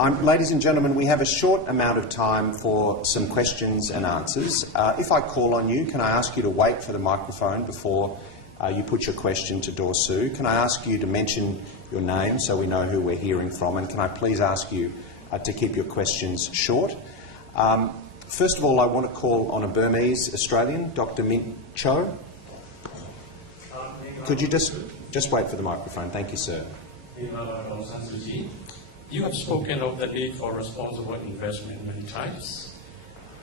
Ladies and gentlemen, we have a short amount of time for some questions and answers. If I call on you, can I ask you to wait for the microphone before you put your question to Dorsu? Can I ask you to mention your name so we know who we're hearing from? And can I please ask you to keep your questions short? First of all, I want to call on a Burmese Australian, Dr. Mint Cho. Could you just wait for the microphone? Thank you, sir. You have spoken of the need for responsible investment many times.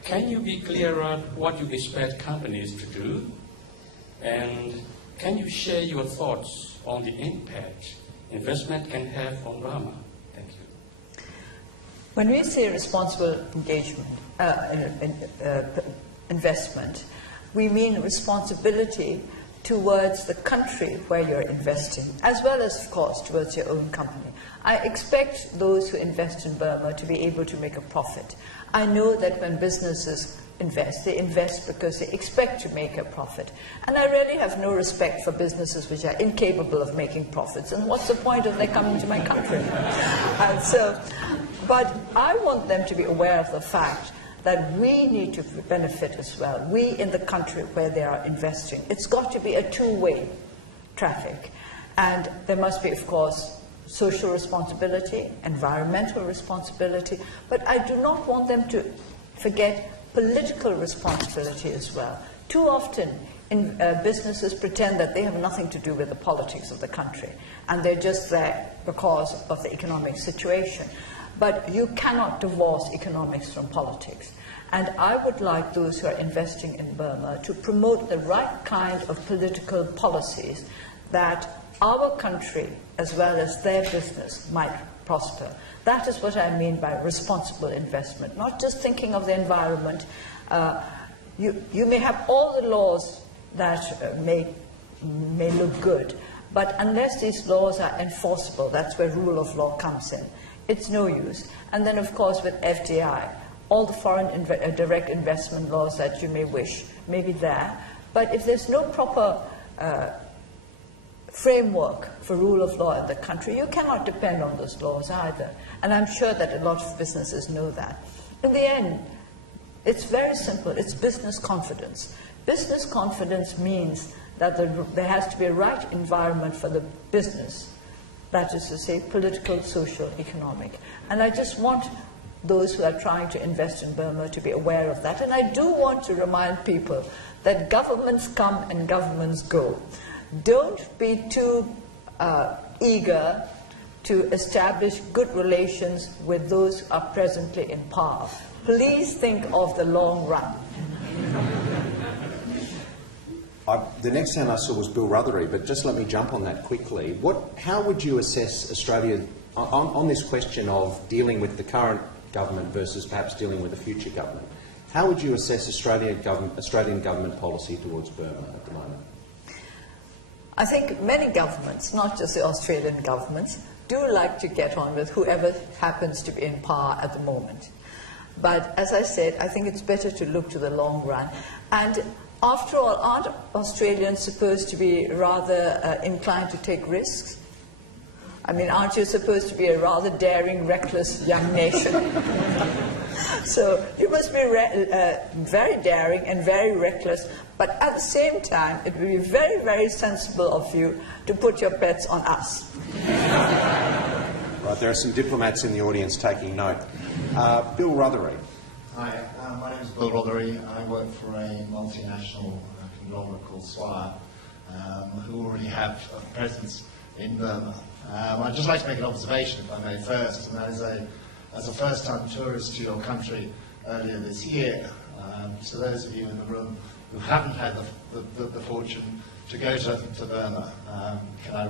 Can you be clearer what you expect companies to do? And can you share your thoughts on the impact investment can have on Burma? Thank you. When we say responsible engagement, investment, we mean responsibility towards the country where you're investing, as well as, of course, towards your own company. I expect those who invest in Burma to be able to make a profit. I know that when businesses invest, they invest because they expect to make a profit. And I really have no respect for businesses which are incapable of making profits. And what's the point of their coming to my country? But I want them to be aware of the fact that we need to benefit as well. We in the country where they are investing. It's got to be a two-way traffic. And there must be, of course, social responsibility, environmental responsibility, but I do not want them to forget political responsibility as well. Too often, businesses pretend that they have nothing to do with the politics of the country, and they're just there because of the economic situation. But you cannot divorce economics from politics. And I would like those who are investing in Burma to promote the right kind of political policies that our country, as well as their business, might prosper. That is what I mean by responsible investment, not just thinking of the environment. You may have all the laws that may look good, but unless these laws are enforceable, that's where rule of law comes in. It's no use. And then, of course, with FDI, all the foreign direct investment laws that you may wish may be there, but if there's no proper framework for rule of law in the country, you cannot depend on those laws either. And I'm sure that a lot of businesses know that. In the end, it's very simple. It's business confidence. Business confidence means that there has to be a right environment for the business. That is to say, political, social, economic. And I just want those who are trying to invest in Burma to be aware of that. And I do want to remind people that governments come and governments go. Don't be too eager to establish good relations with those who are presently in power. Please think of the long run. The next hand I saw was Bill Rothery, but just let me jump on that quickly. How would you assess Australia on this question of dealing with the current government versus perhaps dealing with a future government? How would you assess Australian government policy towards Burma at the moment? I think many governments, not just the Australian governments, do like to get on with whoever happens to be in power at the moment. But as I said, I think it's better to look to the long run. And after all, aren't Australians supposed to be rather inclined to take risks? I mean, aren't you supposed to be a rather daring, reckless young nation? So you must be very daring and very reckless, but at the same time, it would be very, very sensible of you to put your bets on us. Right, there are some diplomats in the audience taking note. Bill Rothery. Hi, my name is Bill Rothery. I work for a multinational conglomerate called Swire, who already have a presence in Burma. I'd just like to make an observation, if I may, first, and that is as a first-time tourist to your country earlier this year, to those of you in the room who haven't had the fortune to go to Burma, can I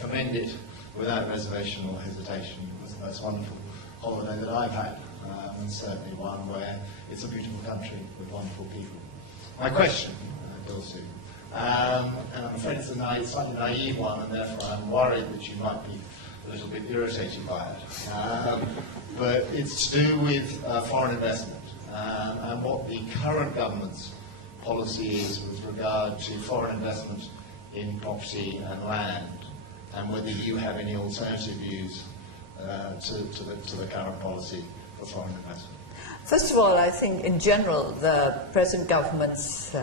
commend it without reservation or hesitation. It was the most wonderful holiday that I've had, and certainly one where it's a beautiful country with wonderful people. My question, Dorsu, and I'm afraid it's a slightly naive one, and therefore I'm worried that you might be a little bit irritated by it. But it's to do with foreign investment and what the current government's policy is with regard to foreign investment in property and land, and whether you have any alternative views to the current policy for foreign investment? First of all, I think in general the present government's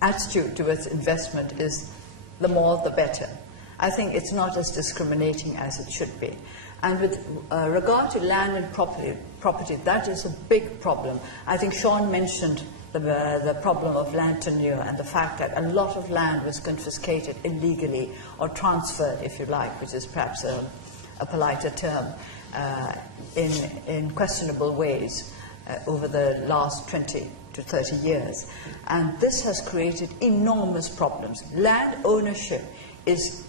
attitude towards investment is the more the better. I think it's not as discriminating as it should be. And with regard to land and property, that is a big problem. I think Sean mentioned the problem of land tenure and the fact that a lot of land was confiscated illegally or transferred, if you like, which is perhaps a politer term, in questionable ways over the last 20 to 30 years. And this has created enormous problems. Land ownership is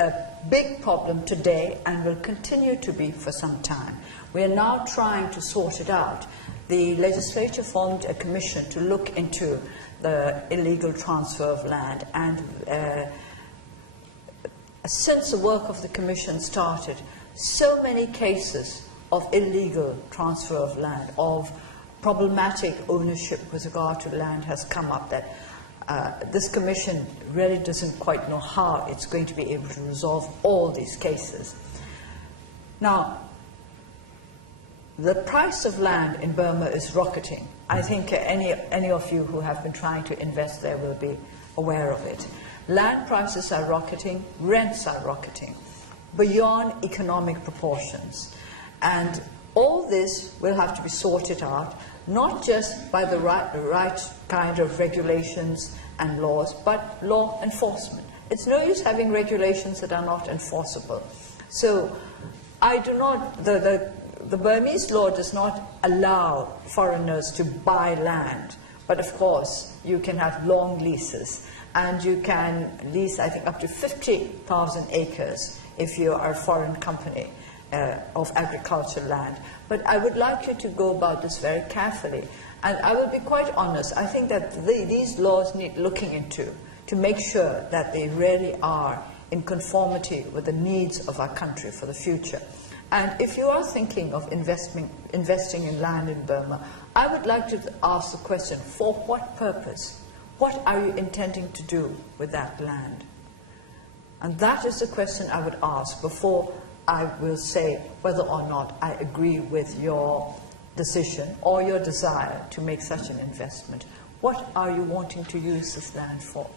a big problem today and will continue to be for some time. We are now trying to sort it out. The legislature formed a commission to look into the illegal transfer of land, and since the work of the commission started, so many cases of illegal transfer of land, of problematic ownership with regard to land has come up that this commission really doesn't quite know how it's going to be able to resolve all these cases. Now, the price of land in Burma is rocketing. I think any of you who have been trying to invest there will be aware of it. Land prices are rocketing, rents are rocketing, beyond economic proportions. And all this will have to be sorted out, not just by the right kind of regulations and laws, but law enforcement. It's no use having regulations that are not enforceable. So I do not, the Burmese law does not allow foreigners to buy land, but of course you can have long leases, and you can lease, I think, up to 50,000 acres if you are a foreign company of agricultural land. But I would like you to go about this very carefully. And I will be quite honest, I think that these laws need looking into to make sure that they really are in conformity with the needs of our country for the future. And if you are thinking of investing in land in Burma, I would like to ask the question, for what purpose? What are you intending to do with that land? And that is the question I would ask before I will say whether or not I agree with your decision or your desire to make such an investment. What are you wanting to use this land for?